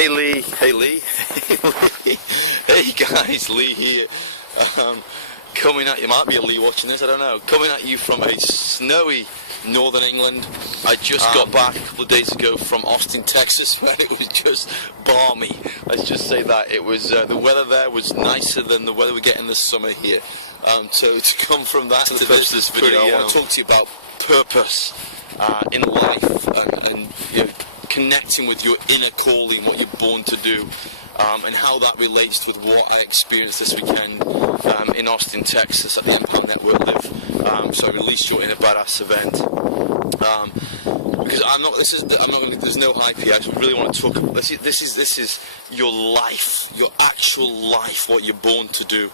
Hey Lee, hey Lee, hey guys, Lee here, coming at you, might be a Lee watching this, I don't know, coming at you from a snowy northern England. I just got back a couple of days ago from Austin, Texas, where it was just balmy. Let's just say that, it was, the weather there was nicer than the weather we get in the summer here. So to come from that to this video, I want to talk to you about purpose in life and you know, connecting with your inner calling, what you're born to do, and how that relates with what I experienced this weekend in Austin, Texas at the Empower Network Live. So I released your Inner Badass event. Because there's no hype here. I just really want to talk about this is your life, your actual life, what you're born to do.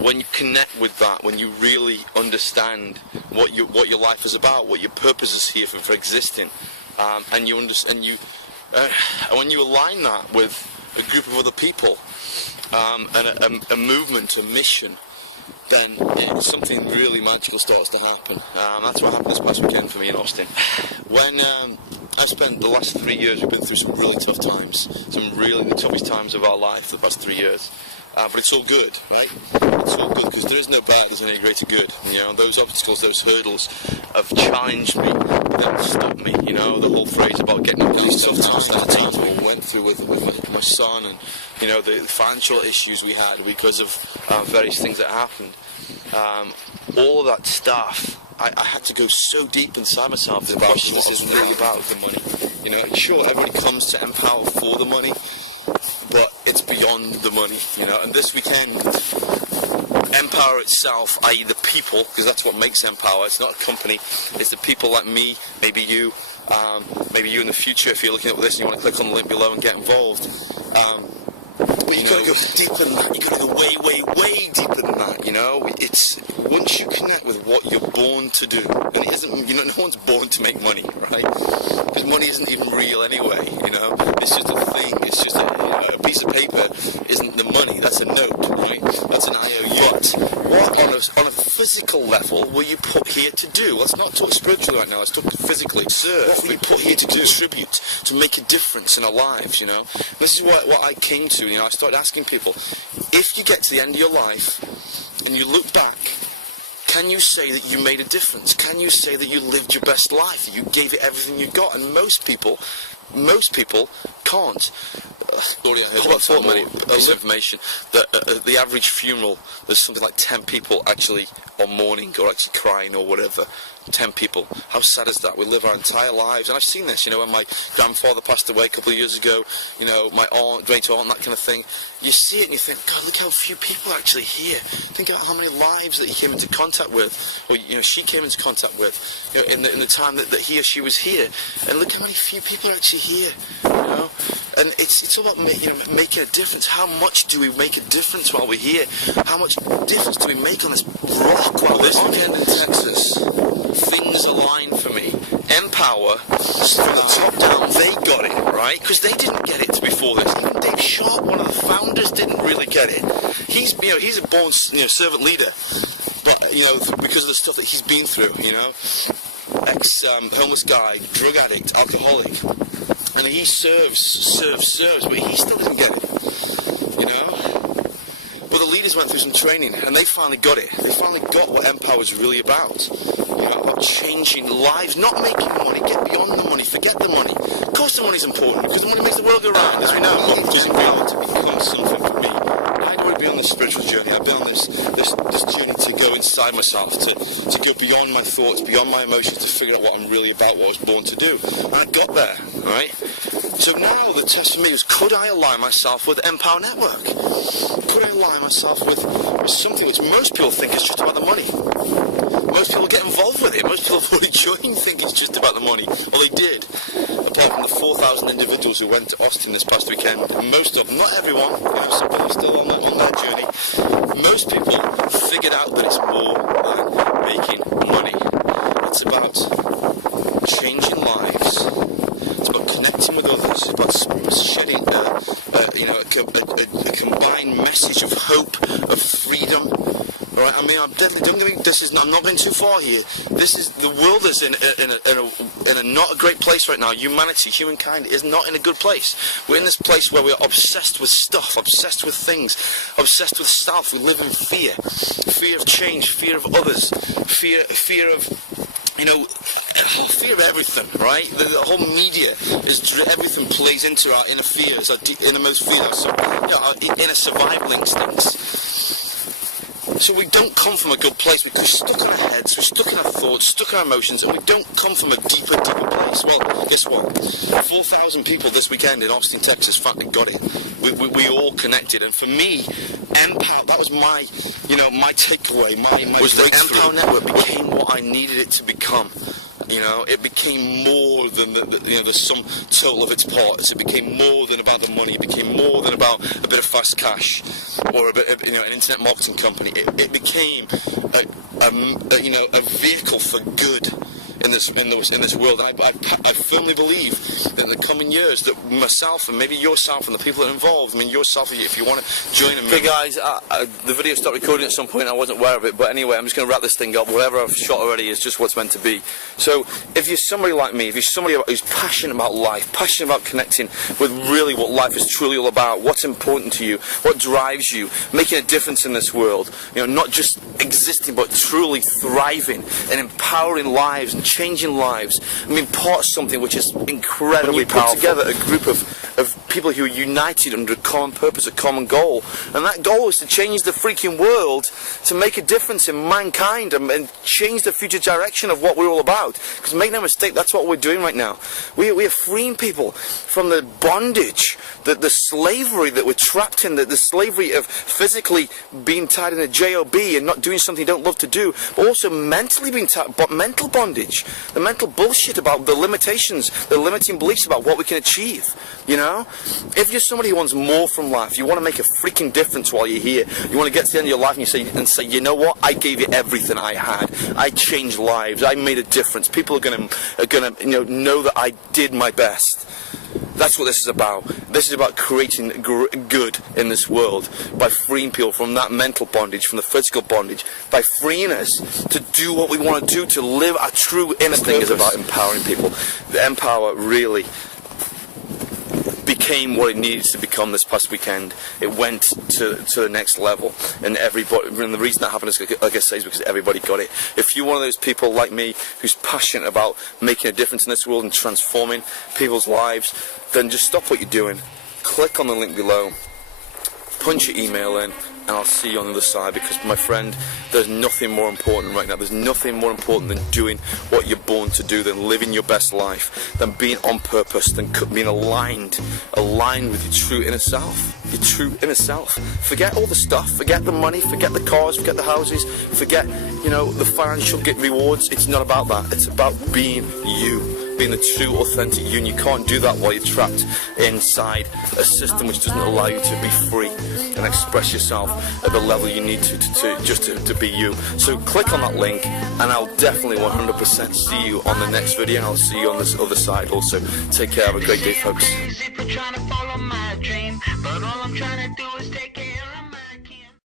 When you connect with that, when you really understand what your life is about, what your purpose is here for existing, and when you align that with a group of other people, and a movement, a mission, then something really magical starts to happen. That's what happened this past weekend for me in Austin. When I spent the last 3 years, we've been through some really tough times, some really the toughest times of our life the past 3 years. But it's all good, right? It's all good because there is no bad, there's only greater good. You know, those obstacles, those hurdles have challenged me, they haven't stopped me. You know, the whole phrase about getting up these tough times we went through with my son, and you know the financial issues we had because of various things that happened. All of that stuff, I had to go so deep inside myself about what this isn't really about the money. You know, sure, everybody comes to Empower for the money, but it's beyond the money, you know. And this weekend, Empower itself, i.e. the people, because that's what makes Empower, it's not a company, it's the people like me, maybe you in the future, if you're looking at this and you want to click on the link below and get involved. But you've got to go deeper than that, you've got to go way, way, way deeper than that, you know. It's, once you connect with what you're born to do, and it isn't, you know, no one's born to make money, right? Because money isn't even real anyway, you know. It's just a thing, it's just a piece of paper isn't the money, that's a note, right? That's an IOU. But what on a physical level were you put here to do? Let's not talk spiritually right now, let's talk physically. Serve. What were you put here to contribute, to make a difference in our lives, you know? This is what I came to, you know. I started asking people, if you get to the end of your life and you look back, can you say that you made a difference? Can you say that you lived your best life, that you gave it everything you got? And most people can't. Already I heard about piece of information that the average funeral, there's something like 10 people actually on mourning or actually crying or whatever. 10 people. How sad is that? We live our entire lives, and I've seen this, you know, when my grandfather passed away a couple of years ago, you know, my aunt, great aunt, that kind of thing. You see it and you think, God, look how few people are actually here. Think about how many lives that he came into contact with, or, you know, she came into contact with, you know, in the time that he or she was here. And look how many few people are actually here, you know. And it's all about making a difference. How much do we make a difference while we're here? How much difference do we make on this rock while we're on weekend in Texas? Things align for me. Empower, from the top down, they got it, right? Because they didn't get it before this. Even Dave Sharp, one of the founders, didn't really get it. He's a born, you know, servant leader, but you know, because of the stuff that he's been through, you know, homeless guy, drug addict, alcoholic, and he serves, but he still didn't get it, you know. But the leaders went through some training, and they finally got it. They finally got what Empower is really about. You know, about changing lives, not making money. Get beyond the money. Forget the money. Of course, the money's important because the money makes the world go round, as we know. But doesn't really to become something for me. I'd already been on this spiritual journey. I've been on this journey to go inside myself, to go beyond my thoughts, beyond my emotions, to figure out what I'm really about, what I was born to do. And I got there, right? So now the test for me was, could I align myself with the Empower Network? Could I align myself with something which most people think is just about the money? Most people get involved with it. Most people who already joined think it's just about the money. Well, they did. Apart from the 4,000 individuals who went to Austin this past weekend, most of them, not everyone, you know, some people are still on their journey. Most people figured out that it's more than making money. It's about changing lives. It's about connecting with others. It's about shedding a combined message of hope, of freedom, Right? I mean, I'm definitely don't get me. I'm not going too far here. The world is in a not a great place right now. Humanity, humankind is not in a good place. We're in this place where we're obsessed with stuff, obsessed with things, obsessed with self. We live in fear of change, fear of others, fear of, you know, fear of everything, right? The whole media everything plays into our inner fears, our innermost fears, our inner survival instincts. So we don't come from a good place because we're stuck in our heads, we're stuck in our thoughts, stuck in our emotions, and we don't come from a deeper place. Well, guess what? 4,000 people this weekend in Austin, Texas finally got it. We all connected, and for me, Empower, that was my takeaway, my was the Empower Network became what I needed it to become. You know, it became more than the sum total of its parts. It became more than about the money. It became more than about a bit of fast cash or a bit of, an internet marketing company. It became a vehicle for good in this world. And I firmly believe that in the coming years that myself and maybe yourself and the people that are involved, I mean yourself if you want to join them. Okay guys, the video stopped recording at some point. I wasn't aware of it, but anyway, I'm just going to wrap this thing up. Whatever I've shot already is just what's meant to be. So if you're somebody like me, if you're somebody who's passionate about life, passionate about connecting with really what life is truly all about, what's important to you, what drives you, making a difference in this world, not just existing but truly thriving and empowering lives and changing lives. I mean, part of something which is incredibly powerful. Put together a group of people who are united under a common purpose, a common goal, and that goal is to change the freaking world, to make a difference in mankind and change the future direction of what we're all about. Because make no mistake, that's what we're doing right now. We are freeing people from the bondage, the slavery that we're trapped in, the slavery of physically being tied in a job and not doing something you don't love to do, but also mentally being tied, but mental bondage, the mental bullshit about the limitations, the limiting beliefs about what we can achieve. If you're somebody who wants more from life, you want to make a freaking difference while you're here, you want to get to the end of your life and say, you know what, I gave you everything I had, I changed lives, I made a difference, people are gonna know that I did my best. That's what this is about. This is about creating good in this world by freeing people from that mental bondage, from the physical bondage, by freeing us to do what we want to do, to live our true inner purpose. Thing is about empowering people. The Empower really became what it needed to become this past weekend. It went to the next level, and the reason that happened is, like I say, is because everybody got it. If you're one of those people like me who's passionate about making a difference in this world and transforming people's lives, then just stop what you're doing, click on the link below, punch your email in, and I'll see you on the other side. Because, my friend, there's nothing more important right now. There's nothing more important than doing what you're born to do, than living your best life, than being on purpose, than being aligned with your true inner self. Your true inner self. Forget all the stuff. Forget the money. Forget the cars. Forget the houses. Forget, the financial rewards. It's not about that. It's about being you. Being the true, authentic you, and you can't do that while you're trapped inside a system which doesn't allow you to be free and express yourself at the level you need to be you. So click on that link, and I'll definitely 100% see you on the next video, and I'll see you on this other side also. Take care, have a great day, folks.